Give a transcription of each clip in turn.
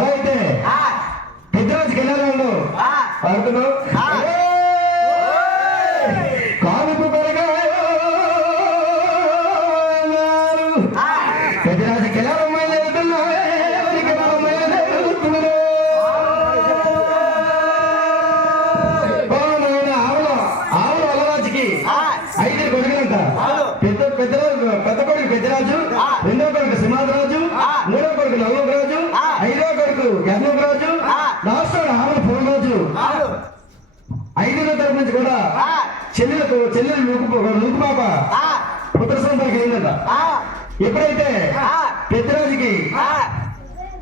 అయితే పెద్దరాజు కళ్యాణంలో పాడుతున్నావు కానుపు పెద్దరాజు కళ్యాణం ఐదుగురు కొడుకులంట పెద్ద కొడుకు పెద్దరాజు, రెండో కొడుకు సింహాద్రాజు, మూడో కొడుకు నవలోకరాజు, ఐదో కొడుకు గర్ణరాజు, లాస్ట్ ఆమె పూర్ణరాజు. ఐదుగురు తరపు నుంచి కూడా చెల్లెలు లూకు పాప పుత్ర సంతానం కలిగిందట. ఎప్పుడైతే పెద్దరాజుకి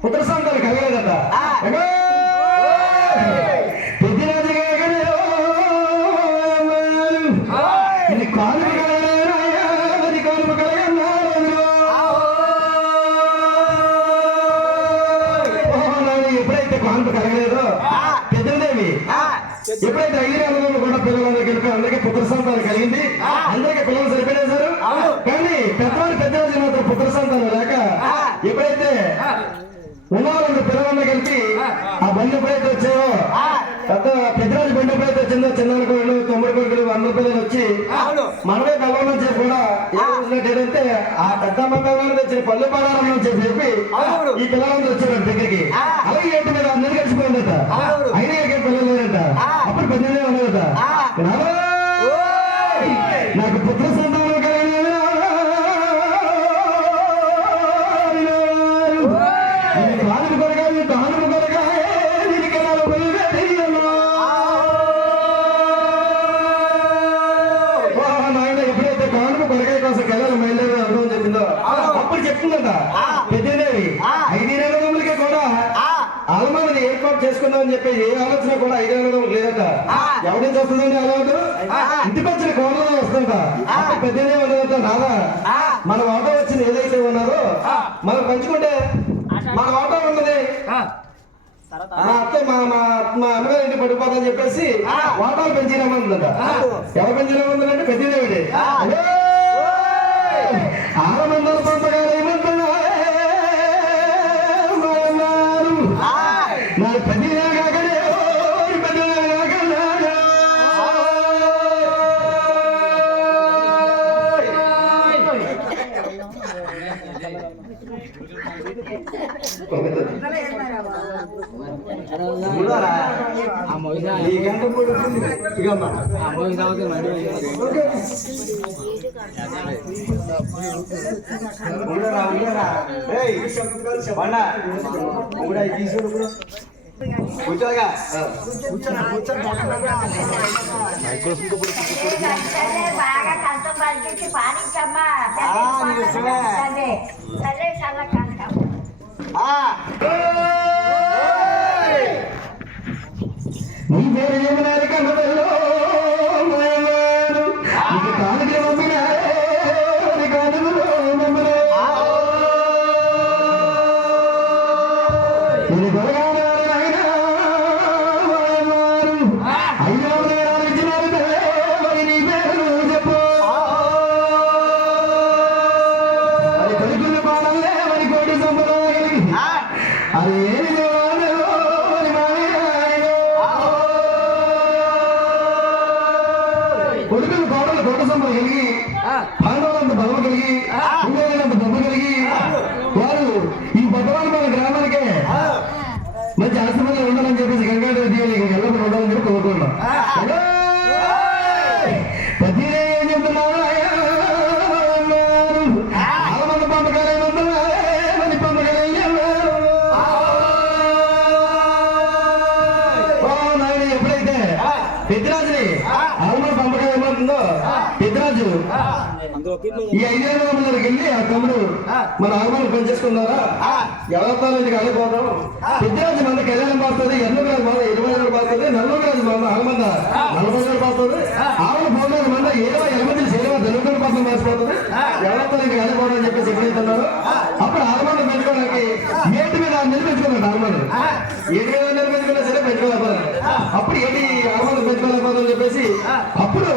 పుత్ర సంతానం కలగలేదట, పెద్దరాజు కాలు ఎప్పుడైతే కాన్పు కలగలేదో పెద్దదేవి ఎప్పుడైతే 5 నెలలు కూడా పిల్లలందరికీ అందరికీ పుత్ర సంతానం కలిగింది, అందరికీ పిల్లలు సరిపడేశారు. కానీ పెద్దరాజు మాత్రం పుత్ర సంతానం లేక ఎప్పుడైతే ఉన్నవాళ్ళు పిల్లలందరూ కలిపి ఆ బండి ఎప్పుడైతే వచ్చాయో పెద్దరాజు బండి ఎప్పుడైతే వచ్చిందో చిన్న కొడుకులు 9 కొడుకులు 100 పిల్లలు వచ్చి మనమే బలం చెప్పి కూడా ఏదంటే ఆ పెద్ద మంగళం వచ్చిన పల్లె పడాలని చెప్పి ఈ పిల్లలందరూ వచ్చారు దగ్గరికి. అలాగే ఏంటి మీద అందరూ కలిసిపోయిందట, అయినా ఏం పిల్లలు లేరంట. అప్పుడు 18 ఉండదట, నాకు పుత్ర సంతానం చెప్తుందట పెద్దదేవి. 5 నెలలకి కూడా ఆలమాలని ఏర్పాటు చేసుకుందామని చెప్పి ఏ ఆలోచన కూడా 5 నెలలు లేదట. ఎవరి వస్తుందండి అలవాటు? ఇంటికి వచ్చిన కోణంలో వస్తుందట. పెద్దదేవి ఉండదట, రాదా మన ఆటో వచ్చింది ఏదైతే ఉన్నారో మనం పంచుకుంటే మన ఆటో ఉన్నది మా అత్తే మా అమ్మగారి ఇంటి పడిపోదని చెప్పేసి వాటాలు పెంచినామందట. ఎవరు పెంచినామందంటే పెద్దదేవిడే. ఆలమందరూ పంపగా నాకు 10 కాకనే కూర్చోగా బాగా పంపించి పాలించమ్మా తల్లి చల్ల కాదు నీ పేరు ఏమన్నారు కన్నదల్లో నీకు కాలుకి పంపినారే కానులో మమ్మల్ని నేను గొడగానే అయినా అయ్యో ఇచ్చినారు మరి నీ పేరు చెప్పు అది కొడుకులు పాడలే మరి కోటి సంపదకి అది ఏమి కొడుకులు కోడలు కోట సంపద కలిగి పాండవులంత బలం కలిగి కుండలంత డబ్బు కలిగి వారు ఈ భగవాన్ మన గ్రామానికే మంచి ఆశ్రమంలో ఉండాలని చెప్పేసి గంగాధర దేవుని ఎల్లప్పుడు ఉండాలని చెప్పి కోరుకున్నాం ప్రతి ఏం చెప్తున్నారు ఆలమంద పంపకాలు ఏమంటున్నారే పంపకాలు ఎప్పుడైతే పెద్దరాజుని ఆలమంద పంపకాలు ఏమంటుందో పెద్దరాజు ఈ 5 మందికి వెళ్ళి ఆ తమ్ముడు మన ఆలమాను పనిచేసుకున్నారా ఎవరితో కలిగిపోతాం పెద్దరాజు మంద కళ్యాణం పాస్తుంది ఎన్నోరాజు మంద 20 రోజులు పాస్తుంది నల్లరాజు మంద ఆలమంద 40 రోజులు పాస్తుంది ఆవులు పోలేదు మంద 20 మంది సేవ తెలుగుడు పాత్ర మార్చిపోతుంది ఎవరితో కలిగిపోవడం అని చెప్పేసి ఎప్పుడైతున్నారు అప్పుడు ఆలమంద పెంచుకోవడానికి ఏటి మీద నిలబెట్టుకున్నాడు ఆలమంది ఏటి మీద నిలబెట్టుకున్నా సరే పెంచుకోలేకపోతారు అప్పుడు ఏంటి ఆలమంద పెంచుకోలేకపోతామని చెప్పేసి అప్పుడు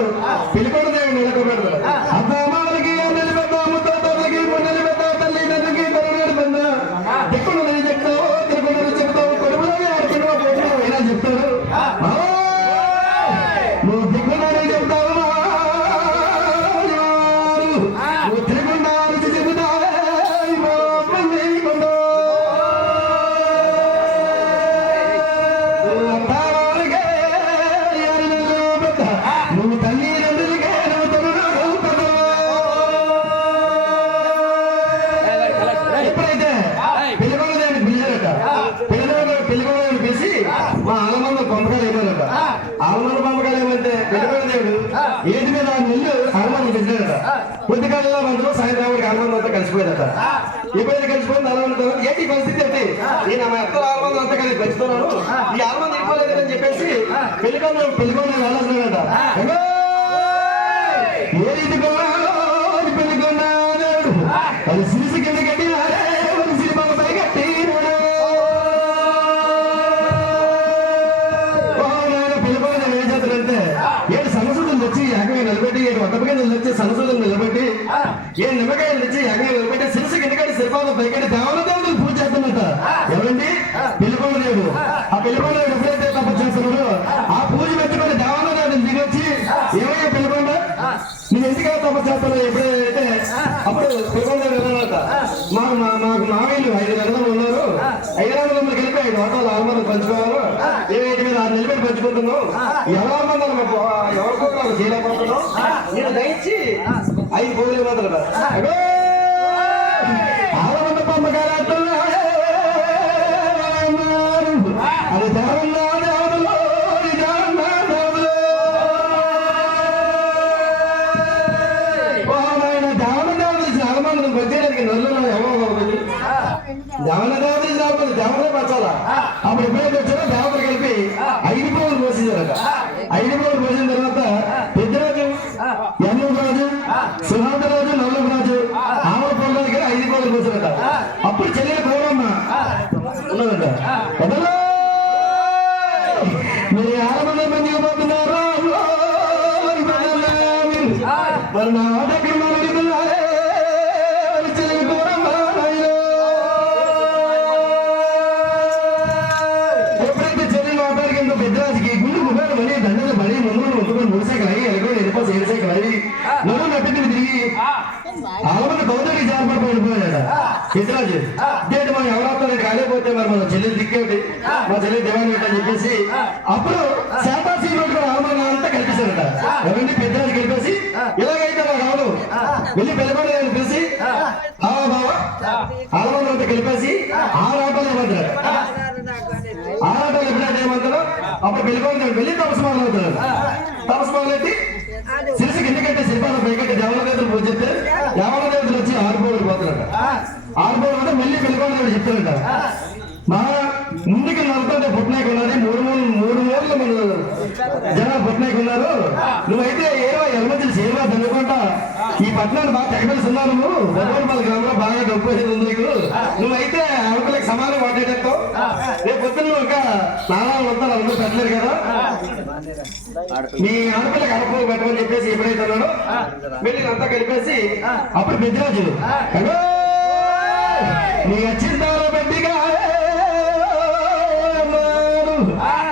పిలిపడ దేవుడు నిలబెడతారు అమ్మాలకి నిలబెడతాము తోటలకి నిలబెడతా తల్లి నదికి కొరగాడు పెద్ద దిక్కులు చెప్తావు తిరుగుడు చెప్తావు కొడుకులకి ఆడుకున్నావు పోతున్నావు ఇలా చెప్తాడు నువ్వు దిక్కులని చెప్తావు నువ్వు తిరుగుండా చెబుతావే నువ్వు తల్లి నందులకే ఎప్పుడైతే పిల్లవాళ్ళని పిలిచారట పిల్లవాళ్ళని పిలిచి మా ఆలమంద పంపకాలు ఏమన్నారట ఆలమంద పంపకాలు ఏమంటే పిల్లవాళ్ళ దేవుడు ఏది మీద నిల్లు ఆలమంద పిలిచారట పొద్దుకాలలో అందరూ సాయంత్రం ఆలమంద అంతా కలిసిపోయిందట ఎప్పుడైతే కలిసిపోయింది ఆలమంద ఏంటి పరిస్థితి అంటే నేను మా ఎత్తలు ఆలమంద అంతా కలిసి పెంచుతున్నాను ఈ ఆలమంద ఇవ్వలేదని చెప్పేసి పెళ్ళికొండ వెళ్ళాలన్నాడట ఏ రీతి పెళ్ళికొన్నాడు అది సిరిసి కింద కట్టినాడే సిరిమాల పై కట్టినాడు పిల్లకొండ ఏం చేస్తాడంటే ఏడు సంవత్సరాలు తెచ్చి ఏకంగా నిలబెట్టి 7 వద్దపకాయలు తెచ్చి సంవత్సరాలు నిలబెట్టి 7 నిమ్మకాయలు తెచ్చి ఏకంగా నిలబెట్టి సిరిసి కింద కట్టి సిరిపాల పైకట్టి దేవతలు పూజ చేస్తున్నట్ట ఎవరండి పిల్లకొండ దేవుడు ఆ పిల్లకొండ ఎప్పుడైతే తప్పు చేస్తున్నాడో ఆ పూజ పెట్టుకుని దేవాలయాన్ని దిగొచ్చి ఏమయ్యా పిల్లకొండ నేను ఎందుకు తప్పు చేస్తాను ఎప్పుడైతే అప్పుడు పిల్లకొండ వెళ్ళాలట మాకు మామయ్యలు 5 నెలలు ఉన్నారు 5 నెలలు కలిపి 5 వాటాలు ఆలమందలు పంచుకోవాలి ఏవైతే మీద 6 నిలబెట్టి పంచుకుంటున్నాం ఎవరు ఆలమందలు ఎవరికో నాకు చేయలేకపోతున్నాం నేను దయచి 5 పోగులు మాత్రం ఆలమంద పంపకాలు అది దేవన్నా దేవతలో ఆలమందం వచ్చేయడానికి నల్లు ఎవరు దేవన దేవతలు రాకపోతే దేవతలే పంచాలా అప్పుడు ఎప్పుడైతే వచ్చారో దేవతలు కలిపి 5 పోగులు పోసించారట 5 పోగులు పోసిన తర్వాత పెద్దరాజు ఎన్నరాజు సుహాంతరాజు నల్లరాజు ఆమె పొందడానికి 5 పోగులు పోసారట అప్పుడు చెల్లెలు కోరమ్మ ఉన్నదంట కదలో మీరు ఆలమందం మంచిగా పోతున్నారా మరి నా దగ్గర మనకున్నారే చెల్లెలు కోరమ్మ ఎప్పుడైతే చెల్లెలు మాట్లాడికి పెద్దరాజుకి గుండు గుడ్డాడు మళ్ళీ దండలు మళ్ళీ ముందు ముడిసైకిల్ అయ్యి ఎలుగుడు ఎరుపో సైకిల్ అయ్యి నన్ను నట్టు తిరిగి ఆలమంద గౌతమికి జారపడి పడిపోయాడు పెద్దరాజు ఇదేంటి మనం ఎవరవుతారు కాలేకపోతే మరి మన చెల్లెలు దిక్కేటి మా చెల్లెలు దేవాన్ని పెట్టని చెప్పేసి అప్పుడు శాతాసీ పెట్టుకుని ఆలమంద అంతా కల్పిస్తారట ఎవరిని పెద్దరాజు కలిపేసి ఇలాగైతే నాకు రావు వెళ్ళి పెళ్ళిపడి కలిపేసి బాబా ఆలమంద అంతా కలిపేసి 6 ఆటలు ఏమంటారు 6 ఆటలు ఎప్పుడైతే ఏమంటారో అప్పుడు పెళ్ళిపడి వెళ్ళి తపస్మానం అవుతారు తపస్మానం మొదలెట్టి శిరసు కిందకంటే శిల్పాల పైకంటే దేవాల దేవతలు పూజిస్తే దేవాల దేవతలు వచ్చి ఆరుపోవడం పోతున్నాడు. ఆరుపోవడం అంటే మళ్ళీ పెళ్ళికోవడం చెప్తారంట. మా ముందుకి నడుతుంటే పుట్టినాయకు ఉన్నది మూడు మూర్లు మన జనాలు పుట్టినాయకు ఉన్నారు. నువ్వైతే ఏవో ఎలమంతులు సేవా దన్నుకుంటా ఈ పట్టణాన్ని బాగా తెగబెలుస్తున్నావు. నువ్వు బొమ్మలపల్లి గ్రామంలో బాగా డబ్బు ఉంది నీకు. నువ్వైతే ఆడపిల్లకి సమానం మాట్లాడేస్తావు. రేపు పొద్దున్న నువ్వు ఇంకా స్నానాలు వస్తాను అందరూ పెట్టలేరు కదా. మీ ఆడపిల్లకి అడప పెట్టమని చెప్పేసి ఎప్పుడైతే ఉన్నాడో వెళ్ళి అంతా కలిపేసి అప్పుడు పెద్దరాజు నీ వచ్చిందాలో పెద్దగా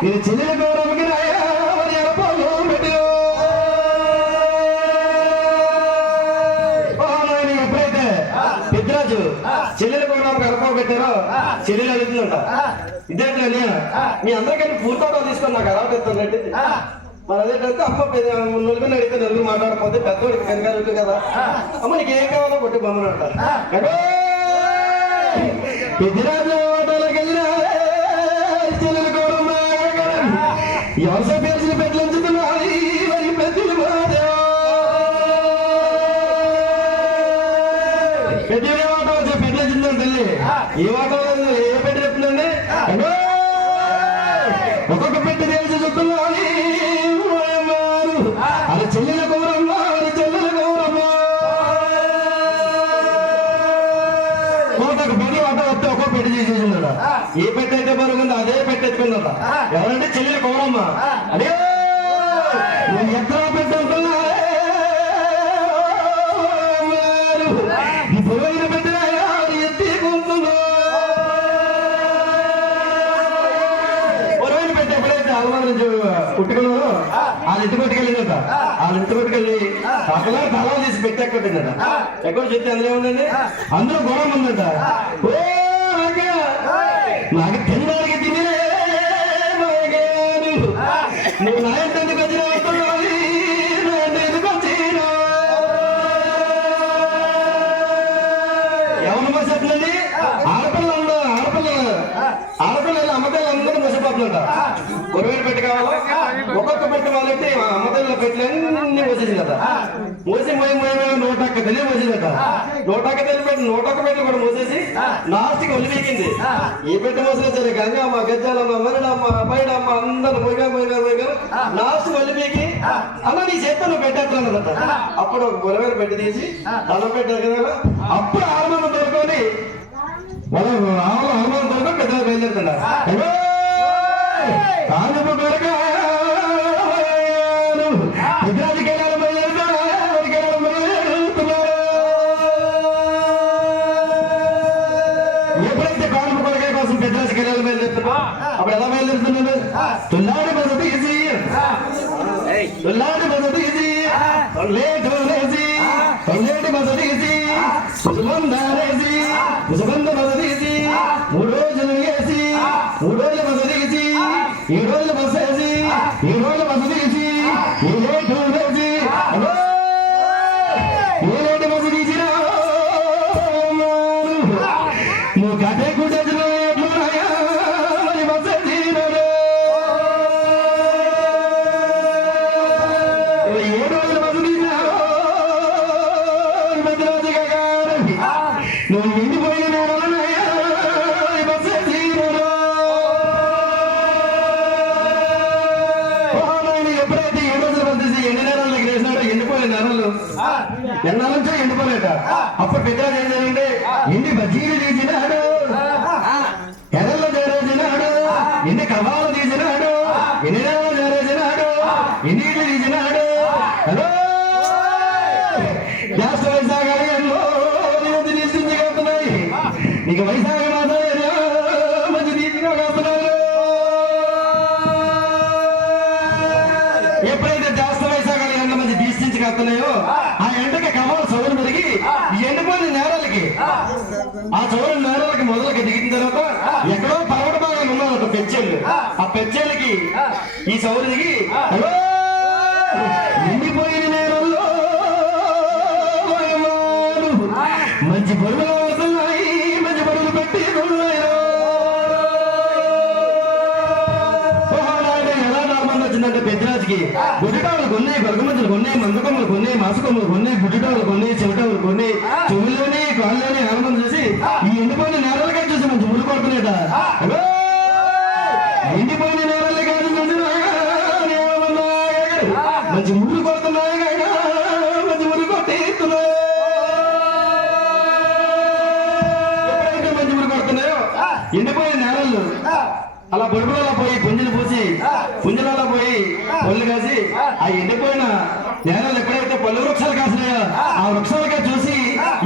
నేను చెల్లెల గౌరవకి ఎప్పుడైతే పెద్దరాజు చెల్లెల గౌరవకి అలప పెట్టారో చెల్లెలు అడుగుతుందంట, ఇదేంటే మీ అందరికీ పూర్తవడం తీసుకొని నాకు అలవాటు ఎత్తున్నట్టు. మరి అదేంటంటే అమ్మ నలుగురిని అడిగితే నలుగురు మాట్లాడకపోతే పెద్దవాడికి కనకాలు కదా, అమ్మ నీకు ఏం కావాలో కొట్టి బొమ్మను అంటారు. పెద్దరాజు ఓటలకెళ్ళినా చెల్లెల గౌరవం ఎవరిసో పేర్చిన పెట్లంచుతున్నాయి మరి పెద్దలు పెద్ద మాట వచ్చే పెట్ల చిందని తల్లి ఈ మాట ఏ పెట్ట చెప్తుందండి. ఒక్కొక్క పెట్టి తెలిసి చెప్తున్నాయి అది చెల్లెల గౌరమ్మ అది చెల్లెల గౌరమ్మ. ఒక్కొక్క పెళ్లి మాట వస్తే ఒక్కొక్క పెట్టి చేసేసిందట. ఏ పెట్టి అయితే బరువుందో అదే పెట్టెత్తుకుందట. ఎవరంటే చెల్లెల గౌరమ్మ. అదే నువ్వు ఎక్కడ పెట్టుకుంటున్నా ఈ పొరవైన పెట్టినా ఎత్తి కొంటున్నా. పొరవైన పెట్టి ఎప్పుడైతే అవమానం పుట్టుకున్నారో వాళ్ళు ఇంటి కొట్టుకెళ్ళిందట. వాళ్ళు ఇంటి కొట్టుకెళ్ళి అక్కడ తలా తీసి పెట్టి ఎక్కొట్టిందట. ఎక్కడ చెప్తే అందులో ఉందండి, అందులో గౌరవం ఉందట. ఓ నాకు తినడానికి తినే నువ్వు నా ఎందుకు వచ్చిన ఎందుకు వచ్చిన ఎవరు మోసేస్తుందండి. ఆడపిల్లలు అమ్మకాయలు అందరూ మోసపోతుందంట. పొరవేలు పెట్టి కావాలా ఒక్కొక్క పెట్టి వాళ్ళంటే అమ్మకాయల పెట్టిలన్నీ మోసేసిందట. మోసి నూటొక్క తెలియ మోసిందట. నూటొక్క తెలియ పెట్టి నూటొక్క పెట్టి కూడా మోసేసి లాస్ట్కి ఒలిపీకింది. ఏ పెట్టి మోసినా సరే గంగమ్మ గజ్జాలమ్మ మరిడమ్మ పైడమ్మ అందరూ పోయిగా లాస్ట్ ఒలిపీకి అలా నీ చేత నువ్వు పెట్టేట్లన్నదట. అప్పుడు ఒక పొరవేలు పెట్టి తీసి అలా పెట్టారు కదా. అప్పుడు ఆలమనం దొరుకుని ఆలమనం దొరక పెద్దగా బయలుదేరుతున్నారు. ఎప్పుడైతే కానుక కొరకాయ కోసం పెద్దరాజు కెళ్ళాలి బయలుదేరుతున్నా అప్పుడు ఎలా బయలుదేరుతున్నాడు. తొల్లాడి మొదటి ఈజీ తొల్లాడి మొదటి ఈజీ తొల్లేటి మొదటి ఈజీ సుసుబంధారేసి సుసుబంధ మొదటి ఈజీ 3 రోజులు వేసి 3 రోజులు మొదటి ఈజీ 7 రోజులు బసేసి 7 రోజులు మొదటి ఈజీ 7 రోజులు ఏలేటి మొదటి ఈజీ నువ్వు కట్టే గుడ్డలో నువ్వు ఎండిపోయిన ఎప్పుడైతే 7 రోజులు పంపించి ఎండి నేరాలకు వేసినాడో ఎండిపోయిన నేరాలు ఎన్నాళ్ళ నుంచో ఎండిపోలేట. అప్పుడు పెద్దరాజు ఏం చేయండి ఎండి బజ్జీలు తీసినాడు, ఎర్రల్లో చేరేసినాడు, ఎన్ని కబాలు తీసినాడు, ఎన్ని నేరాలు చేరేసినాడు, ఎన్ని ఇళ్ళు తీసినాడు. హలో జ్యేష్ఠ వైశాఖాలు ఎన్నో నిశ్చించగలుగుతున్నాయి. నీకు వైశాఖ మాసాలు మంచి తీసుకోగలుగుతున్నారు. ఎప్పుడైతే జ్యేష్ఠ వైశాఖాలు ఎండ మంచి తీర్చించగలుగుతున్నాయో ఆ ఎండకి కమాలు చదువులు పెరిగి ఈ ఎండిపోయిన నేరాలకి ఆ చదువుల నేరాలకి మొదలకి దిగిన తర్వాత ఎక్కడో పర్వత భాగాలు ఉన్నదట పెచ్చెళ్ళు. ఆ పెచ్చెళ్ళకి ఈ చదువులు దిగి హలో ఎండిపోయిన నేరల్లో మంచి బరువులు అవుతున్నాయి, మంచి బరువులు పెట్టి ఎలా నార్మల్ వచ్చిందంటే పెద్దరాజుకి గుడ్డిటావులు కొన్ని గొరగమంచులు కొన్ని మందుకొమ్మలు కొన్ని మాసుకొమ్మలు కొన్ని గుడ్డిటావులు కొన్ని చెవిటావులు కొన్ని చెవుల్లోని కాళ్ళలోని ఆనందం చూసి ఈ ఎండిపోయిన నేలలుగా చూసి మంచి ముళ్ళు కొడుతున్నాయట. ఎండిపోయిన నేలలు కాదు మంచి ముళ్ళు కొడుతున్నాయి, మంచి ముళ్ళు కొట్టేస్తున్నాయి. ఎప్పుడైతే మంచి ముళ్ళు కొడుతున్నాయో ఎండిపోయిన నేలలు అలా బొడుపులలో పోయి పుంజలు పూసి పుంజలలో పోయి పళ్ళు కాసి ఆ ఎండిపోయిన నేలలు ఎప్పుడైతే పళ్ళు వృక్షాలు కాసినాయో ఆ వృక్షాలుగా చూసి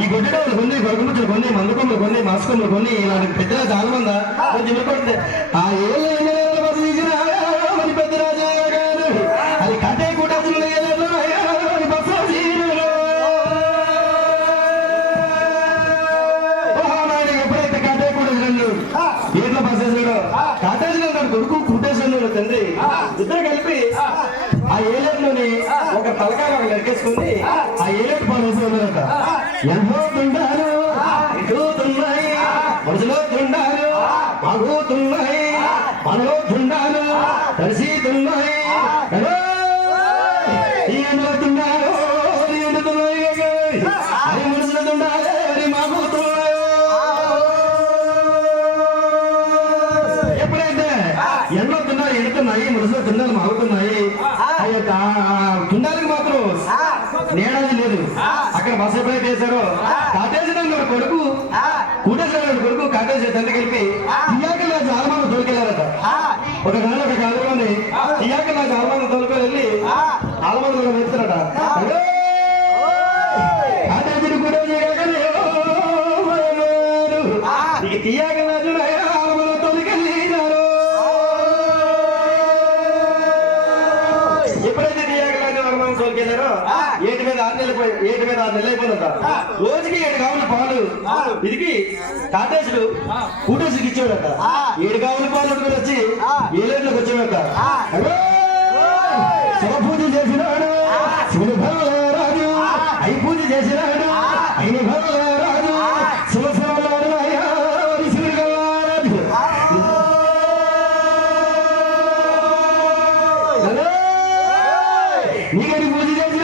ఈ గొడ్డెడవులు కొన్ని గొరగముచ్చులు కొన్ని మందుకొమ్మలు కొన్ని మాసుకొమ్మలు కొన్ని ఇలాంటి పెద్దగా చాలా మంది కొంచెం కొడితే ఆ ఏళ్ళు మరి పెద్ద రాజా గారు అది కట్టే కూటాసులు ఎప్పుడైతే కట్టే కూటాసులు ఏట్లో బస్సేసాడో కాటేజీలో కొడుకు కూటేశ్వరుడు తండ్రి ఇద్దరు కలిపి ఆ ఏలేట్లోని ఒక తలకాయ ఒక లెక్కేసుకుని ఆ ఏలేట్ పాలు వేసి ఉన్నారట. ఎంతో తుండారు ఎగుతున్నాయి మనసులో తుండారు ఆగుతున్నాయి మనలో తుండారు కలిసితున్నాయి ఎంతో తుండారు ఎండుతున్నాయి అది మనసులో తుండాలి అది మాగుతున్నాయి. ఎప్పుడైతే ఎన్నో తుండాలు ఎండుతున్నాయి మనసులో తుండాలు మాగుతున్నాయి ఆ యొక్క తుండాలకు మాత్రం నేడాది లేదు. అక్కడ బస్సు ఎప్పుడైతే వేశారో కాటేసిన కొడుకు కూటేశ్వర కొడుకు కాటేశ్వర తండ్రి కలిపి తియాకల్లా జాలమాన తోలుకెళ్ళారట. ఒక కాలం ఒక కాలంలోని తియాకల్లా జాలమాన తోలుకెళ్ళి ఆలమాన కూడా వెళ్తారట. కాటేశ్వరుడు కూడా ఇక తియాకల్లా ఆలమాన తోలుకెళ్ళినారు. ఎప్పుడైతే తోలుకెళ్ళారో ఏటి మీద 6 నెలలు అయిపోయిందంట. రోజుకి 7 కావుల పాలు ఇదికి కాటేశుడు కూటేశుడికి ఇచ్చాడట. 7 కావుల పాలు పట్టుకొని వచ్చి ఏలేట్లోకి వచ్చాడట. శివ పూజ చేసినాడు శివుని భర్ల రాజు, అయి పూజ చేసినాడు అయిన భర్ల రాజు, శివశివలాడు అయ్యా శివుడి రాజు. నీకని పూజ చేసిన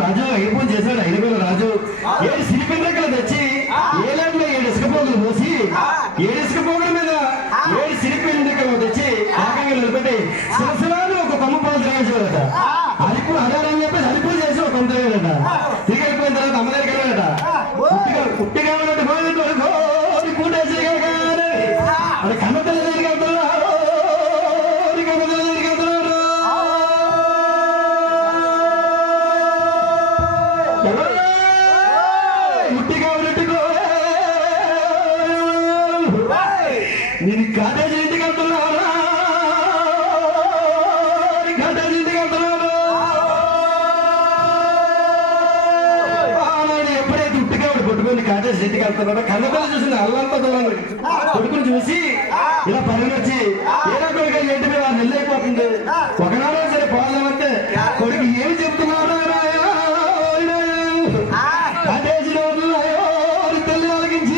రాజు అయిపోయి చేశాడు. అయినగోల రాజు 7 సిరిపెండ్రకలు తెచ్చి ఏలాంటిలో 7 ఇసుక పోగులు పోసి 7 ఇసుక పోగుల మీద 7 సిరిపెండ్రకలు తెచ్చి ఏకంగా నిలబెట్టి శివశివాన్ని ఒక కొమ్మ పాలు తిరిగేసాడట. అలిపు అదాలని చెప్పేసి అలిపు చేసి ఒక కొమ్మ తిరిగాడట. తిరిగి వెళ్ళిపోయిన తర్వాత అమ్మ దగ్గరికి వెళ్ళాడట. పుట్టిగా ఉన్నట్టు కోరి కూటేసి అది కన్నతల దగ్గరికి వెళ్తున్నాడు. కన్నతల దగ్గరికి వెళ్తున్నాడు. నేను కాటేజీ ఇంటికి వెళ్తున్నాను, కాటేజీ ఇంటికి వెళ్తున్నాను. ఎప్పుడైతే ఉట్టిగా పట్టుకుని కాటేజీ ఇంటికి వెళ్తున్నాడో కన్నతల్లి చూసింది. అల్లంతా దూరం కొడుకుని చూసి ఇలా పరిగెచ్చి ఏదో కొడుకు ఏంటి మీద 6 నెలలు అయిపోతుంది. ఒకనాడే సరే పోదామంటే కొడుకు ఏమి చెప్తున్నాడు కాటేజీలో ఉన్నాయో తల్లి ఆలకించి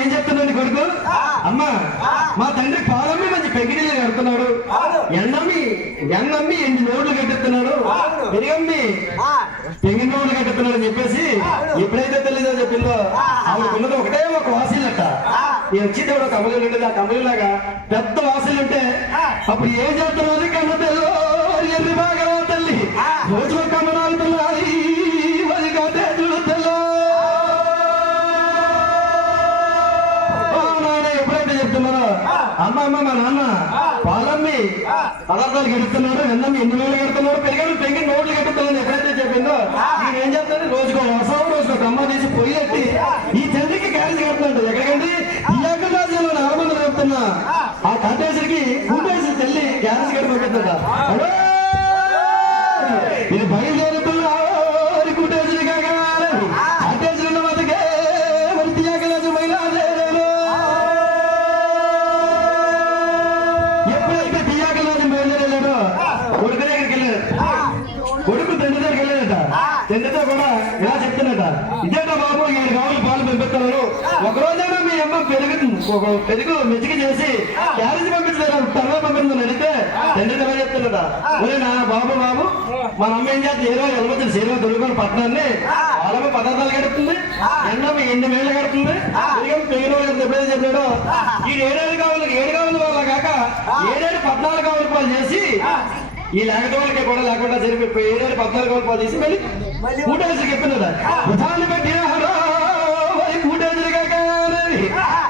ఏం చెప్తున్నాడు కొడుకు. అమ్మా మా తండ్రి పాలమ్మి మంచి పెంకినీళ్ళు కడుతున్నాడు, ఎన్నమ్మి 8 నోట్లు కట్టెత్తున్నాడు, పెరిగమ్మి పెంగిన నోట్లు కట్టెత్తున్నాడు అని చెప్పేసి ఎప్పుడైతే తెలీదో చెప్పిందో ఆవిడకున్నది ఒకటే ఒక వాసిల్లట. ఈ వచ్చింది ఒక కమలు ఉండేది. ఆ కమలులాగా పెద్ద వాసిలు ఉంటే అప్పుడు ఏం చేస్తున్నది కన్న తెల్లో ఎన్ని బాగా తల్లి రోజు కమనాలు పిల్లాలి మరి కాటేజుడు తెల్లో. ఎప్పుడైతే చెప్తున్నారో అమ్మ మా నాన్న పాలమ్మి పదార్థాలు కడుతున్నాడు, వెన్నమ్మి 8 వేలు కడుతున్నాడు, పెంగి నోట్లు కట్టుతున్నాడు ఎప్పుడైతే చెప్పిందో నేను ఏం చెప్తాను రోజుకో వసం రోజుకో కమ్మ తీసి పొయ్యి ఎట్టి ఈ తండ్రికి క్యారేజ్ కడుతున్నాడు. ఎక్కడికండి ఇయాక రాజ్యంలో 4 మంది చెప్తున్నా ఆ కాటేశ్వరికి కూటేసి తల్లి క్యారేజ్ కట్టి పంపిస్తుందా. నేను బయలుదేరుతున్నా కూటేశ్వరి కాగా కాటేశ్వరి ఉన్న మతకే మరి తియాక రాజు బయలుదేరాను. ఎప్పుడైతే తియాక రాజు బయలుదేరాడో కొడుకు దగ్గరికి వెళ్ళాడు. కొడుకు తండ్రి దగ్గరికి వెళ్ళాడట. తండ్రి ఇలా చెప్తున్నట ఇదేట బాబు 7 కావాలి పాలు పంపిస్తున్నాను ఒక రోజైనా మీ అమ్మ పెరుగు మెచ్చిక చేసి క్యారేజ్ పంపించలేదు తర్వాత పంపిందని అడిగితే తండ్రి ఎలా చెప్తున్నట ఒరే నా బాబు మన అమ్మ ఏం చేస్తుంది ఏదో ఎలమొచ్చిన సేవ దొరుకుని పట్టణాన్ని వాళ్ళమ్మ పదార్థాలు గడుపుతుంది ఎండమ్మ 8 వేళ్ళు గడుపుతుంది పెరిగిన ఎప్పుడైతే చెప్పాడో ఈ 7 కావాలి వాళ్ళ కాక 14 కావాలి రూపాయలు చేసి ఈ లేకపోతే కూడా లేకుండా జరిపి 14 రూపాయలు తీసి మళ్ళీ కూటేజీకి చెప్తున్నదా ఉదాహరణ పెట్టి కూటేజీ కాక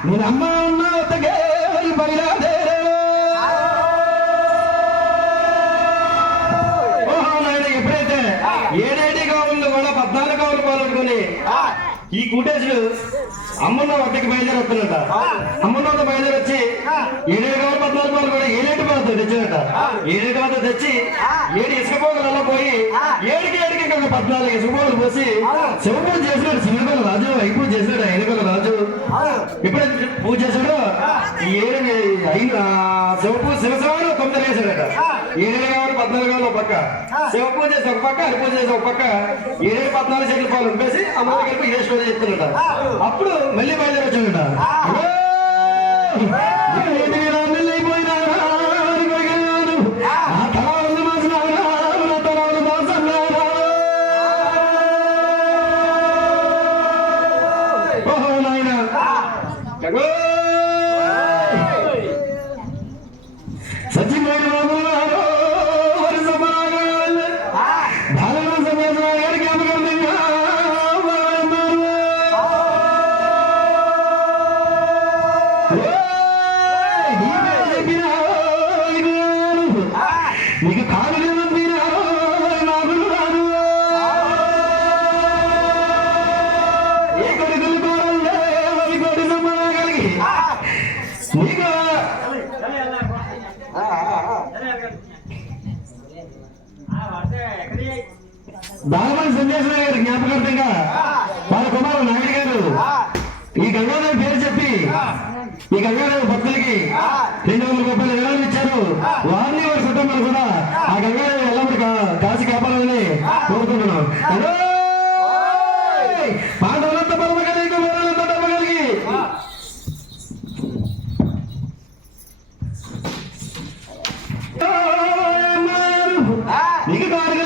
నేను అమ్మ ఉన్న ఎప్పుడైతే 7 కావాలి కూడా 14 కావాలి పాల్గొని ఈ కూటేజీలు అమ్మన్న వద్దకి బయలుదేరి వస్తున్నట అమ్మన్న వద్ద బయలుదేరి వచ్చి 7 కావాలి 14 కావాలి కూడా 7 పాలతో తెచ్చినట 7 పాలతో తెచ్చి 7 ఇసుక పోగలలో పోయి 7కి ఇంకా 14 ఇసుక పోగలు పోసి శివపూజ చేసినాడు శివగల రాజు అయిపూజ చేసినాడు అయినగల రాజు ఎప్పుడైతే పూజ చేశాడో ఈ 7 శివశివాడు 9 వేసాడట 7 కావాలి 14 కావాలి ఒక పక్క శివపూజ చేసి ఒక పక్క హరిపూజ చేసి ఒక పక్క 7 14 చెట్ల పాలు ఉంపేసి అమ్మ కలిపి ఇదే స్టోరీ చెప్తున్నట అప్పుడు మళ్ళీ బయలుదేరి వచ్చాడట ఓహో నాయన సచిపోయిన నీకు కాదు ఏ కొడుకులు కోరలే అవి కొడు సమాగలిగి నీకు దానమని సందేశం గారు జ్ఞాపకార్థంగా వాళ్ళ కుమారు నాయుడు గారు ఈ గంగాదేవి పేరు చెప్పి ఈ గంగాదేవి భక్తులకి 200 రూపాయలు విరాళం ఇచ్చారు వారిని వారి కుటుంబాలు కూడా ఆ గంగాదేవి ఎల్లప్పుడు కాసి కాపాడాలని కోరుకుంటున్నాం పాండవులంత బలమ కలిగి కుమారులంత డబ్బ కలిగి నీకు కారుగా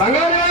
బంగారు